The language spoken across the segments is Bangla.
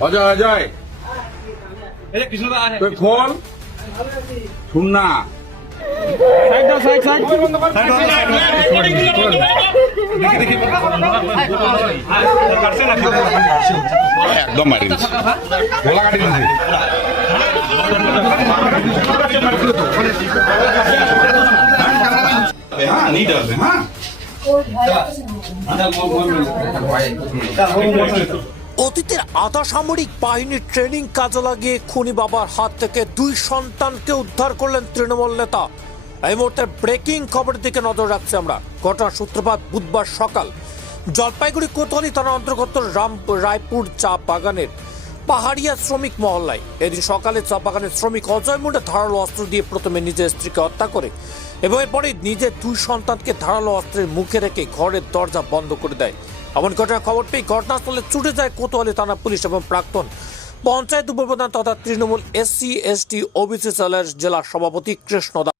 অজয় অজয়। তুই খোল। শুন না। একদম মারি গোলা কাটি হ্যাঁ হ্যাঁ। অতীতের আধা সামরিক বাহিনীর ট্রেনিং কাজে লাগিয়ে খুনি বাবার হাত থেকে দুই সন্তানকে উদ্ধার করলেন তৃণমূল নেতা। এই মুহূর্তে ব্রেকিং খবরের দিকে নজর রাখছি আমরা। ঘটনার সূত্রপাত বুধবার সকাল। জলপাইগুড়ি কোতোয়ালি থানা অন্তর্গত রাম রায়পুর চা বাগানের পাহাড়িয়া শ্রমিক মহল্লায় এদিন সকালে চা বাগানের শ্রমিক অজয় মুন্ডা ধারালো অস্ত্র দিয়ে প্রথমে নিজের স্ত্রীকে হত্যা করে এবং এরপরে নিজের দুই সন্তানকে ধারালো অস্ত্রের মুখে রেখে ঘরের দরজা বন্ধ করে দেয়। এমন ঘটনা খবর পেয়ে ঘটনাস্থলে ছুটে যায় কোতোয়ালি থানা পুলিশ এবং প্রাক্তন পঞ্চায়েত উপপ্রধান তথা তৃণমূল এসসি এসটি ওবিসি সেলের জেলা সভাপতি কৃষ্ণ দাস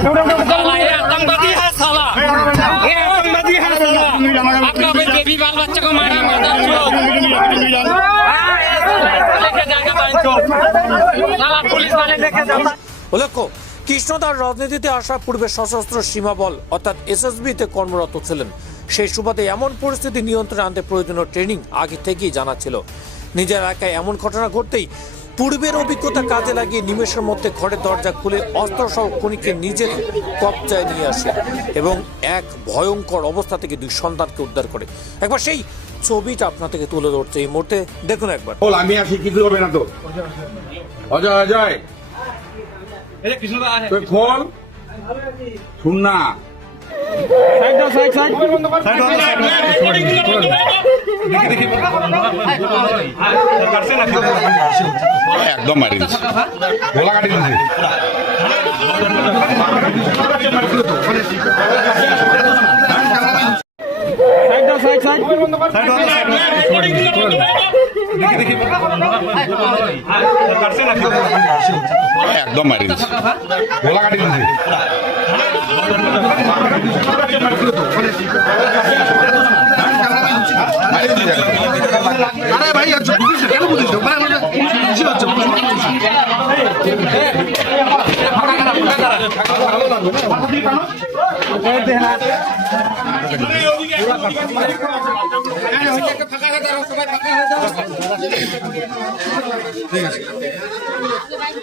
Udah, উল্লেখ্য কৃষ্ণদার রাজনীতিতে আসার পূর্বে সশস্ত্র সীমা বল, অর্থাৎ এসএসবিতে কর্মরত ছিলেন। সেই সুবাদে এমন পরিস্থিতি নিয়ন্ত্রণে আনতে প্রয়োজনীয় ট্রেনিং আগে থেকেই জানা ছিল। নিজের এলাকায় এমন ঘটনা ঘটতেই পূর্বের অভিজ্ঞতা কাজে লাগিয়ে নিমেষের মধ্যে ঘরের দরজা খুলে অস্ত্রসহ খুনিকে নিজের কবজায় নিয়ে আসে এবং এক ভয়ঙ্কর অবস্থা থেকে দুই সন্তানকে উদ্ধার করে। একবার সেই ছবিটা আপনার থেকে তুলে ধরছে এই মুহূর্তে দেখুন একবার বল আমি আসি কিছু হবে না তো অজয় অজয় তুই খোল শুন না একদম মারি গোলা কাটি একদম মারি দিস গোলা কাটি। আরে ভাই আচ্ছা বুঝিস কেন বুঝিস মানে আছে